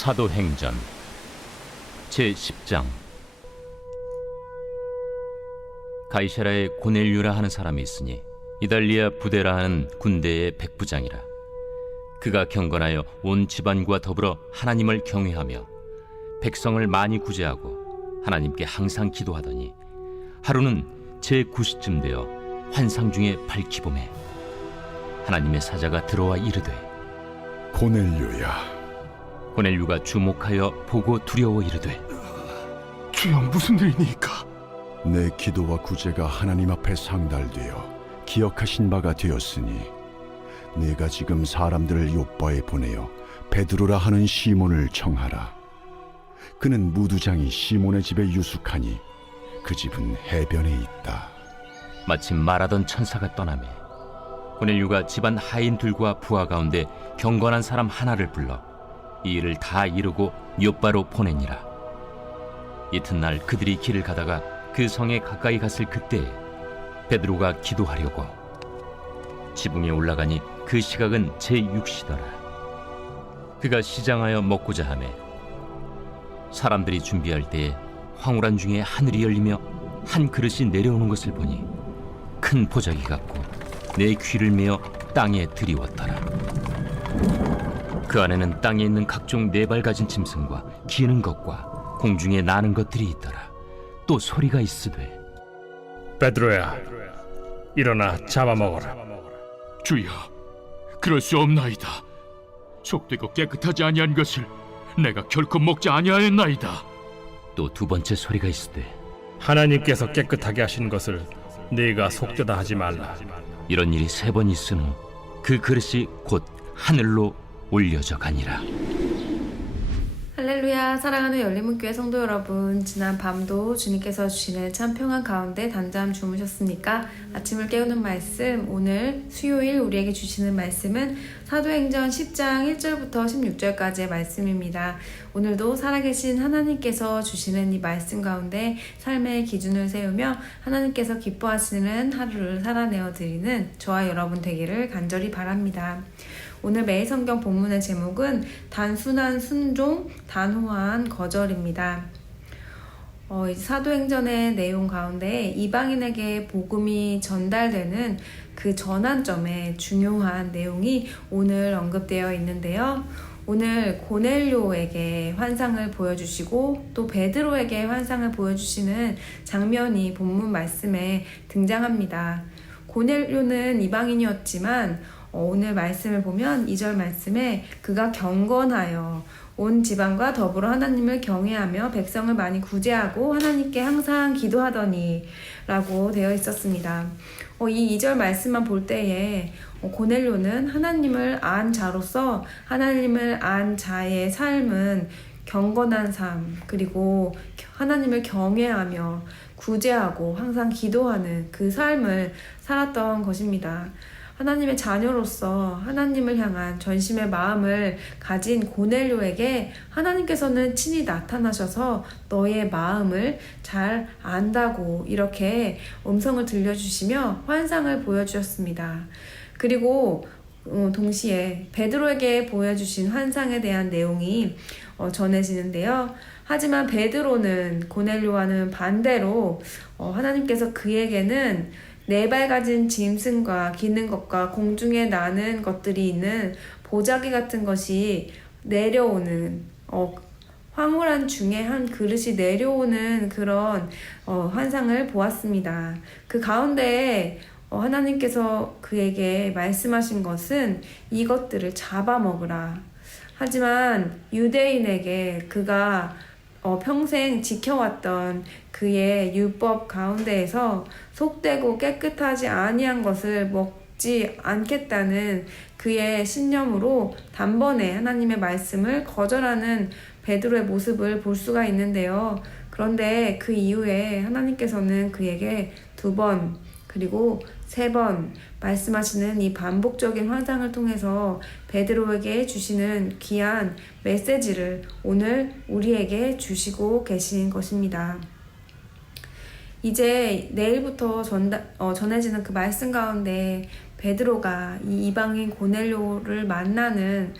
사도행전 제10장. 가이사라에 고넬료라 하는 사람이 있으니 이달리아 부대라 하는 군대의 백부장이라. 그가 경건하여 온 집안과 더불어 하나님을 경외하며 백성을 많이 구제하고 하나님께 항상 기도하더니 하루는 제9시쯤 되어 환상 중에 밝히봄에 하나님의 사자가 들어와 이르되, 고넬료야. 고넬료가 주목하여 보고 두려워 이르되, 주여, 무슨 일이니까? 내 기도와 구제가 하나님 앞에 상달되어 기억하신 바가 되었으니 내가 지금 사람들을 요빠에 보내어 베드로라 하는 시몬을 청하라. 그는 무두장이 시몬의 집에 유숙하니 그 집은 해변에 있다. 마침 말하던 천사가 떠나매 고넬료가 집안 하인들과 부하 가운데 경건한 사람 하나를 불러 이 일을 다 이루고 요빠로 보내니라. 이튿날 그들이 길을 가다가 그 성에 가까이 갔을 그때에 베드로가 기도하려고 지붕에 올라가니 그 시각은 제6시더라. 그가 시장하여 먹고자 하매 사람들이 준비할 때에 황홀한 중에 하늘이 열리며 한 그릇이 내려오는 것을 보니 큰 보자기 같고 내 귀를 메어 땅에 들이웠더라. 그 안에는 땅에 있는 각종 네 발 가진 짐승과 기는 것과 공중에 나는 것들이 있더라. 또 소리가 있으되, 베드로야, 일어나 잡아먹어라. 주여, 그럴 수 없나이다. 속되고 깨끗하지 아니한 것을 내가 결코 먹지 아니하였나이다. 또 두 번째 소리가 있으되, 하나님께서 깨끗하게 하신 것을 네가 속되다 하지 말라. 이런 일이 세 번 있은 후 그 그릇이 곧 하늘로 올려져 가니라. 할렐루야. 사랑하는 열린문교회 성도 여러분, 지난 밤도 주님께서 주시는 참 평안 가운데 단잠 주무셨습니까? 아침을 깨우는 말씀, 오늘 수요일 우리에게 주시는 말씀은 사도행전 10장 1절부터 16절까지의 말씀입니다. 오늘도 살아계신 하나님께서 주시는 이 말씀 가운데 삶의 기준을 세우며 하나님께서 기뻐하시는 하루를 살아내어 드리는 저와 여러분 되기를 간절히 바랍니다. 오늘 매일 성경 본문의 제목은 단순한 순종, 단호한 거절입니다. 사도행전의 내용 가운데 이방인에게 복음이 전달되는 그 전환점의 중요한 내용이 오늘 언급되어 있는데요. 오늘 고넬료에게 환상을 보여주시고 또 베드로에게 환상을 보여주시는 장면이 본문 말씀에 등장합니다. 고넬료는 이방인이었지만 오늘 말씀을 보면 2절 말씀에 그가 경건하여 온 집안과 더불어 하나님을 경외하며 백성을 많이 구제하고 하나님께 항상 기도하더니 라고 되어 있었습니다. 이 2절 말씀만 볼 때에 고넬료는 하나님을 안 자로서 하나님을 안 자의 삶은 경건한 삶, 그리고 하나님을 경외하며 구제하고 항상 기도하는 그 삶을 살았던 것입니다. 하나님의 자녀로서 하나님을 향한 전심의 마음을 가진 고넬료에게 하나님께서는 친히 나타나셔서 너의 마음을 잘 안다고 이렇게 음성을 들려주시며 환상을 보여주셨습니다. 그리고 동시에 베드로에게 보여주신 환상에 대한 내용이 전해지는데요. 하지만 베드로는 고넬료와는 반대로 하나님께서 그에게는 네 발 가진 짐승과 기는 것과 공중에 나는 것들이 있는 보자기 같은 것이 내려오는 황홀한 중에 한 그릇이 내려오는 그런 환상을 보았습니다. 그 가운데 하나님께서 그에게 말씀하신 것은 이것들을 잡아먹으라. 하지만 유대인에게 그가 평생 지켜왔던 그의 율법 가운데에서 속되고 깨끗하지 아니한 것을 먹지 않겠다는 그의 신념으로 단번에 하나님의 말씀을 거절하는 베드로의 모습을 볼 수가 있는데요. 그런데 그 이후에 하나님께서는 그에게 2번 그리고 3번 말씀하시는 이 반복적인 환상을 통해서 베드로에게 주시는 귀한 메시지를 오늘 우리에게 주시고 계신 것입니다. 이제 내일부터 전해지는 그 말씀 가운데 베드로가 이 이방인 고넬료를 만나는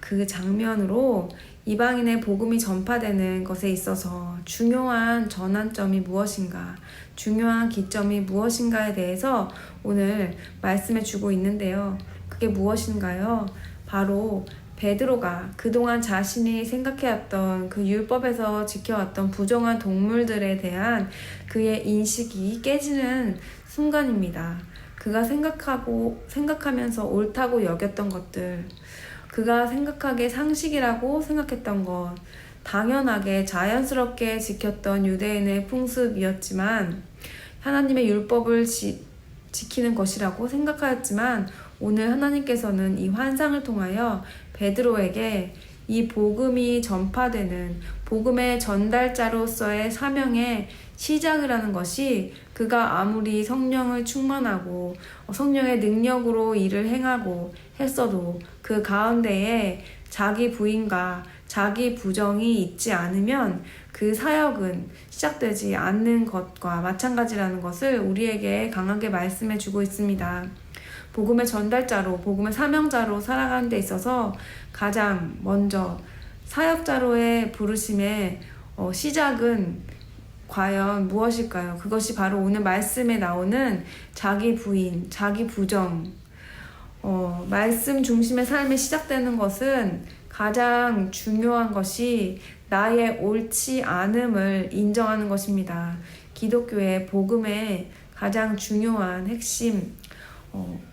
그 장면으로 이방인의 복음이 전파되는 것에 있어서 중요한 전환점이 무엇인가, 중요한 기점이 무엇인가에 대해서 오늘 말씀해 주고 있는데요. 그게 무엇인가요? 바로 베드로가 그동안 자신이 생각해왔던 그 율법에서 지켜왔던 부정한 동물들에 대한 그의 인식이 깨지는 순간입니다. 그가 생각하면서 옳다고 여겼던 것들, 그가 생각하기에 상식이라고 생각했던 것, 당연하게 자연스럽게 지켰던 유대인의 풍습이었지만 하나님의 율법을 지키는 것이라고 생각하였지만 오늘 하나님께서는 이 환상을 통하여 베드로에게 이 복음이 전파되는 복음의 전달자로서의 사명의 시작을 하는 것이 그가 아무리 성령을 충만하고 성령의 능력으로 일을 행하고 했어도 그 가운데에 자기 부인과 자기 부정이 있지 않으면 그 사역은 시작되지 않는 것과 마찬가지라는 것을 우리에게 강하게 말씀해 주고 있습니다. 복음의 전달자로, 복음의 사명자로 살아가는 데 있어서 가장 먼저 사역자로의 부르심의 시작은 과연 무엇일까요? 그것이 바로 오늘 말씀에 나오는 자기 부인, 자기 부정, 말씀 중심의 삶이 시작되는 것은 가장 중요한 것이 나의 옳지 않음을 인정하는 것입니다. 기독교의 복음의 가장 중요한 핵심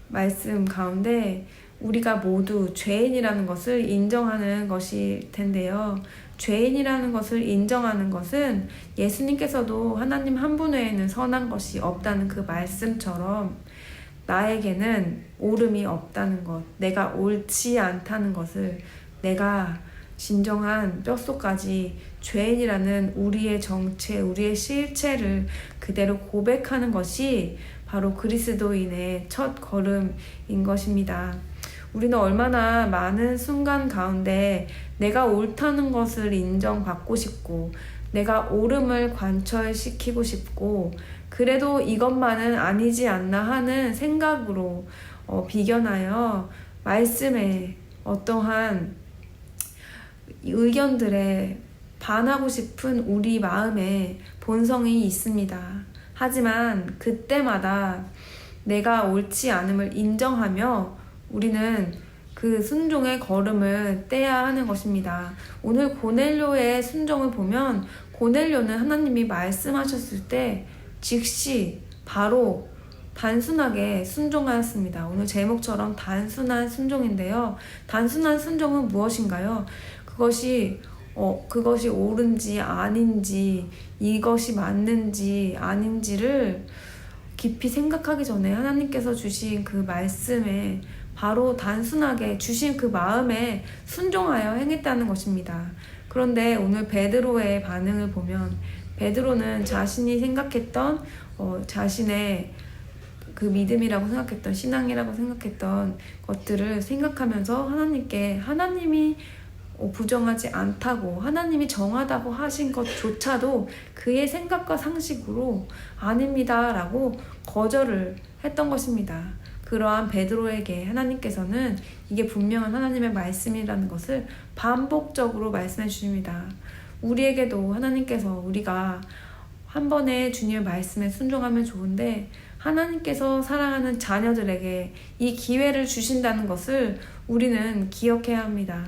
말씀 가운데 우리가 모두 죄인이라는 것을 인정하는 것일 텐데요. 죄인이라는 것을 인정하는 것은 예수님께서도 하나님 한 분 외에는 선한 것이 없다는 그 말씀처럼 나에게는 옳음이 없다는 것, 내가 옳지 않다는 것을 내가 진정한 뼛속까지 죄인이라는 우리의 정체, 우리의 실체를 그대로 고백하는 것이 바로 그리스도인의 첫 걸음인 것입니다. 우리는 얼마나 많은 순간 가운데 내가 옳다는 것을 인정받고 싶고 내가 옳음을 관철시키고 싶고 그래도 이것만은 아니지 않나 하는 생각으로 비견하여 말씀에 어떠한 의견들에 반하고 싶은 우리 마음에 본성이 있습니다. 하지만 그때마다 내가 옳지 않음을 인정하며 우리는 그 순종의 걸음을 떼야 하는 것입니다. 오늘 고넬료의 순종을 보면 고넬료는 하나님이 말씀하셨을 때 즉시 바로 단순하게 순종하였습니다. 오늘 제목처럼 단순한 순종인데요. 단순한 순종은 무엇인가요? 그것이 옳은지 아닌지, 이것이 맞는지 아닌지를 깊이 생각하기 전에 하나님께서 주신 그 말씀에 바로 단순하게 주신 그 마음에 순종하여 행했다는 것입니다. 그런데 오늘 베드로의 반응을 보면 베드로는 자신이 생각했던 자신의 그 믿음이라고 생각했던 신앙이라고 생각했던 것들을 생각하면서 하나님이 부정하지 않다고 하나님이 정하다고 하신 것조차도 그의 생각과 상식으로 아닙니다 라고 거절을 했던 것입니다. 그러한 베드로에게 하나님께서는 이게 분명한 하나님의 말씀이라는 것을 반복적으로 말씀해 주십니다. 우리에게도 하나님께서 우리가 한 번에 주님의 말씀에 순종하면 좋은데 하나님께서 사랑하는 자녀들에게 이 기회를 주신다는 것을 우리는 기억해야 합니다.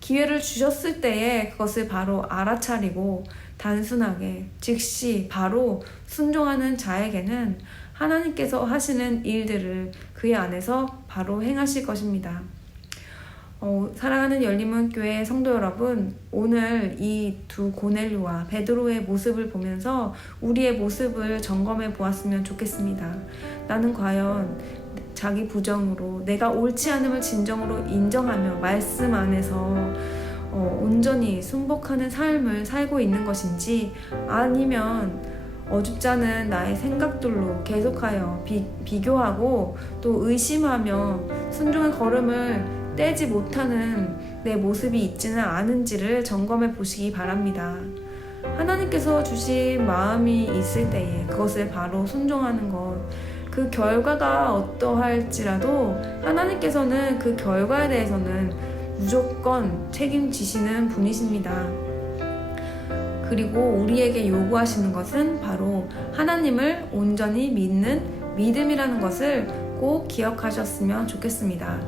기회를 주셨을 때에 그것을 바로 알아차리고 단순하게 즉시 바로 순종하는 자에게는 하나님께서 하시는 일들을 그의 안에서 바로 행하실 것입니다. 사랑하는 열린문교회 성도 여러분, 오늘 이 두 고넬료와 베드로의 모습을 보면서 우리의 모습을 점검해 보았으면 좋겠습니다. 나는 과연 자기 부정으로 내가 옳지 않음을 진정으로 인정하며 말씀 안에서 온전히 순복하는 삶을 살고 있는 것인지 아니면 어줍지 않은 나의 생각들로 계속하여 비교하고 또 의심하며 순종의 걸음을 떼지 못하는 내 모습이 있지는 않은지를 점검해 보시기 바랍니다. 하나님께서 주신 마음이 있을 때에 그것을 바로 순종하는 것, 그 결과가 어떠할지라도 하나님께서는 그 결과에 대해서는 무조건 책임지시는 분이십니다. 그리고 우리에게 요구하시는 것은 바로 하나님을 온전히 믿는 믿음이라는 것을 꼭 기억하셨으면 좋겠습니다.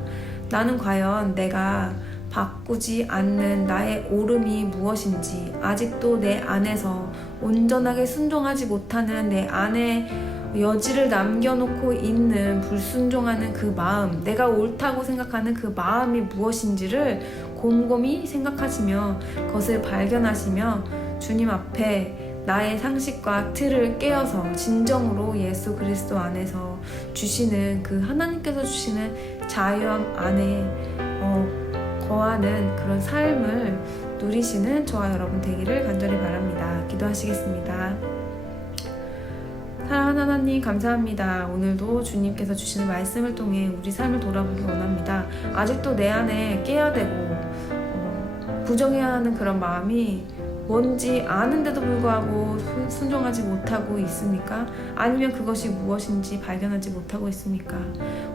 나는 과연 내가 바꾸지 않는 나의 옳음이 무엇인지, 아직도 내 안에서 온전하게 순종하지 못하는 내 안에 여지를 남겨놓고 있는 불순종하는 그 마음, 내가 옳다고 생각하는 그 마음이 무엇인지를 곰곰이 생각하시며 그것을 발견하시며 주님 앞에 나의 상식과 틀을 깨어서 진정으로 예수 그리스도 안에서 주시는 그 하나님께서 주시는 자유함 안에 거하는 그런 삶을 누리시는 저와 여러분 되기를 간절히 바랍니다. 기도하시겠습니다. 사랑하는 하나님 감사합니다. 오늘도 주님께서 주시는 말씀을 통해 우리 삶을 돌아보기 원합니다. 아직도 내 안에 깨야 되고 부정해야 하는 그런 마음이 뭔지 아는데도 불구하고 순종하지 못하고 있습니까? 아니면 그것이 무엇인지 발견하지 못하고 있습니까?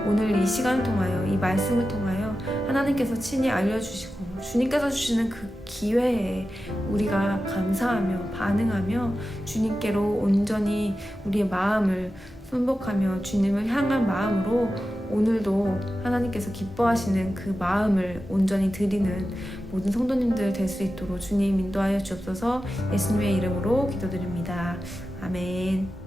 오늘 이 시간을 통하여, 이 말씀을 통하여 하나님께서 친히 알려주시고 주님께서 주시는 그 기회에 우리가 감사하며 반응하며 주님께로 온전히 우리의 마음을 순복하며 주님을 향한 마음으로 오늘도 하나님께서 기뻐하시는 그 마음을 온전히 드리는 모든 성도님들 될 수 있도록 주님 인도하여 주옵소서. 예수님의 이름으로 기도드립니다. 아멘.